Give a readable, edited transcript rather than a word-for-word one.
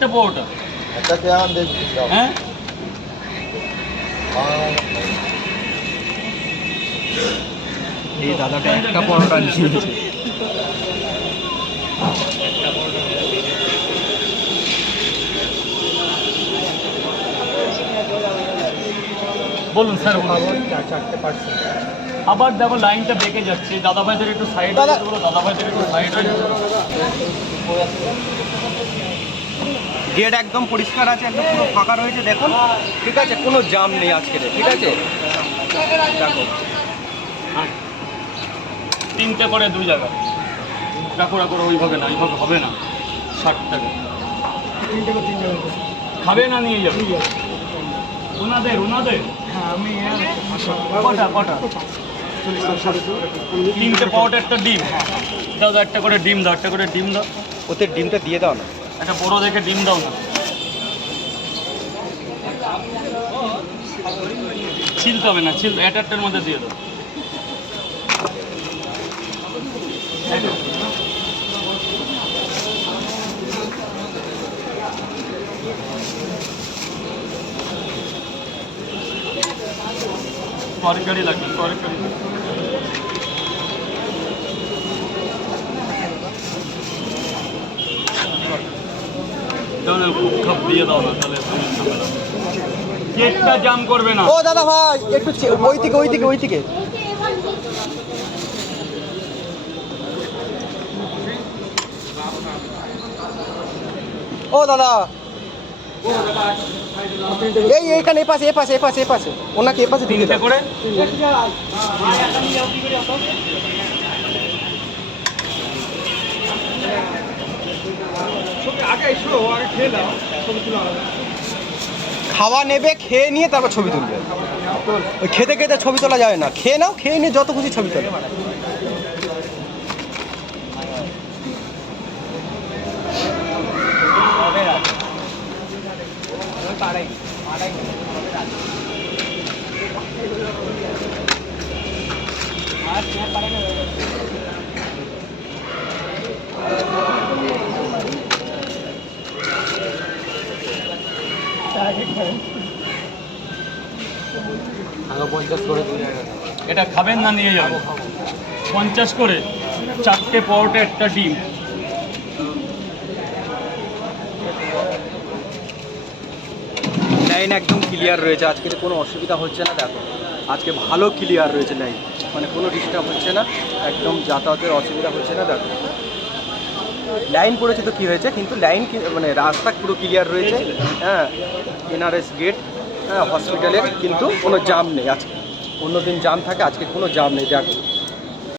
পরোটা হ্যাঁ এই দাদাটা একটা পরোটা নিয়েছে। বলুন স্যার আবার দেখো লাইনটা বেঁকে যাচ্ছে। দাদা ভাইদের একটু সাইড দাদা ভাইদের একটু সাইড হয়ে গেট একদম পরিষ্কার আছে, একদম পুরো ফাঁকা রয়েছে দেখুন, ঠিক আছে, কোনো জাম নেই আজকের, ঠিক আছে। দেখো তিনটে করে দু জায়গা টাকুরা করে ওইভাবে না, এইভাবে হবে না। 60 টাকা খাবে না নিয়ে যাবে ওনাদের কটা তিনটে পরোটা একটা ডিম দাও, একটা করে ডিম দাও, একটা করে ডিম দাও। ওতে ডিমটা দিয়ে দাও না, একটা বড় দেখে ডিম দাও না, ছিলতে হবে না, একটার মধ্যে দিয়ে দাও। তরকারি লাগবে, তরকারি খুব খাপ দিয়ে দাও না, তাহলে কেকটা জাম করবে না। ও দাদা ভাই একটু ওই দিকে ও দাদা, এইখানে এ পাশে ওনাকে এ পাশে ঢুকে তিনটে করে খাওয়া নেবে, খেয়ে নিয়ে তারপর ছবি তুলবে। ওই খেতে খেতে ছবি তোলা যাবে না, খেয়ে নাও, খেয়ে নিয়ে যত খুশি ছবি তোলো। এটা খাবেন না নিয়ে যাবো 50 করে, 4টে পরোটা একটা ডিম। লাইন একদম ক্লিয়ার রয়েছে, আজকে কোনো অসুবিধা হচ্ছে না। দেখো আজকে ভালো ক্লিয়ার রয়েছে লাইন, মানে কোনো ডিস্টার্ব হচ্ছে না, একদম যাতায়াতের অসুবিধা হচ্ছে না। দেখো লাইন পড়েছে তো কী হয়েছে, কিন্তু লাইন মানে রাস্তা পুরো ক্লিয়ার রয়েছে। হ্যাঁ, এনআরএস গেট, হ্যাঁ, হসপিটালের কিন্তু কোনো জাম নেই আজকে। অন্যদিন জাম থাকে, আজকে কোনো জাম নেই। দেখো